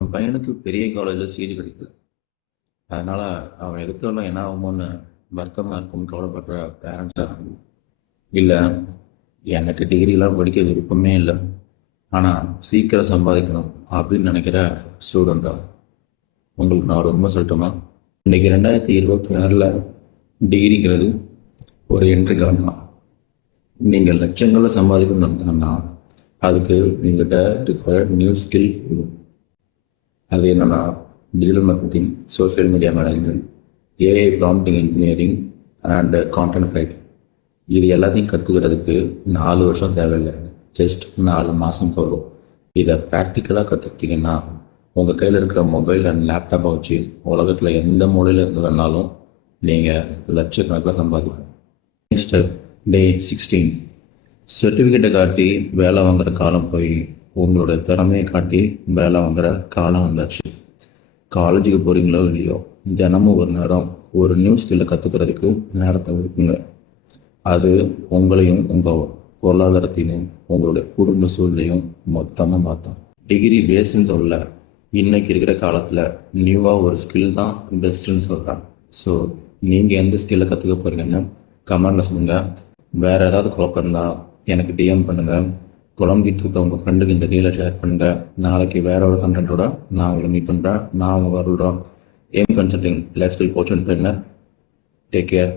என் பையனுக்கு பெரிய காலேஜில் சீட் கிடைக்கல. அதனால் அவன் எதுக்காலும் என்ன ஆகுமோன்னு வருத்தமாக இருக்கும்னு கவலைப்படுற பேரண்ட்ஸாக இல்லை, எனக்கு டிகிரிலாம் படிக்க விருப்பமே இல்லை, ஆனால் சீக்கிரம் சம்பாதிக்கணும் அப்படின்னு நினைக்கிற ஸ்டூடெண்ட்டாக உங்களுக்கு நான் ரொம்ப சொல்லட்டுமா? இன்றைக்கி 2026 டிகிரிங்கிறது ஒரு என்ட்ரி லெவல் தான். நீங்கள் லட்சங்களில் சம்பாதிக்கணும்னா அதுக்கு உங்கள்கிட்ட இருக்கிற நியூ ஸ்கில் அது என்னென்னா digital marketing, social media management, AI prompting engineering and content writing. இது எல்லாத்தையும் கற்றுக்கிறதுக்கு 4 வருஷம் தேவையில்லை, ஜஸ்ட் 4 மாதம் போதும். இதை ப்ராக்டிக்கலாக கற்றுக்கிட்டிங்கன்னா உங்கள் கையில் இருக்கிற மொபைல் அண்ட் லேப்டாப்பை வச்சு உலகத்தில் எந்த மூலையில் இருந்து வேணாலும் நீங்கள் லட்சக்கணக்கில் சம்பாதிக்கணும். நெக்ஸ்ட் டே 16, சர்டிஃபிகேட்டை காட்டி வேலை வாங்குகிற காலம் போய் உங்களோட திறமையை காட்டி வேலை வாங்குகிற காலம் வந்தாச்சு. காலேஜுக்கு போகிறீங்களோ இல்லையோ, தினமும் ஒரு நேரம் ஒரு நியூ ஸ்கில்லை கற்றுக்கிறதுக்கு நேரத்தை ஒதுக்குங்க. அது உங்களையும் உங்கள் பொருளாதாரத்தையும் உங்களுடைய குடும்ப சூழ்நிலையும் மொத்தமாக மாற்றும். டிகிரி வேஸ்ட்னு சொல்ல, இன்றைக்கி இருக்கிற காலத்தில் நியூவாக ஒரு ஸ்கில் தான் பெஸ்ட்டுன்னு சொல்கிறாங்க. ஸோ நீங்கள் எந்த ஸ்கில்லை கற்றுக்க போகிறீங்கன்னு கமெண்டில் சொல்லுங்கள். வேறு ஏதாவது குழப்பம் இருந்தால் எனக்கு டிஎம் பண்ணுங்கள். குழம்பிட்டு இருக்க உங்கள் ஃப்ரெண்டுக்கு இந்த ரீலை ஷேர் பண்ணுங்கள். நாளைக்கு வேற ஒரு கண்டென்ட்டோட நான் உங்களை மீட் பண்ணுறேன். நான் உங்கள் வருகிறோம். Am consulting lifestyle coach and trainer. Take care.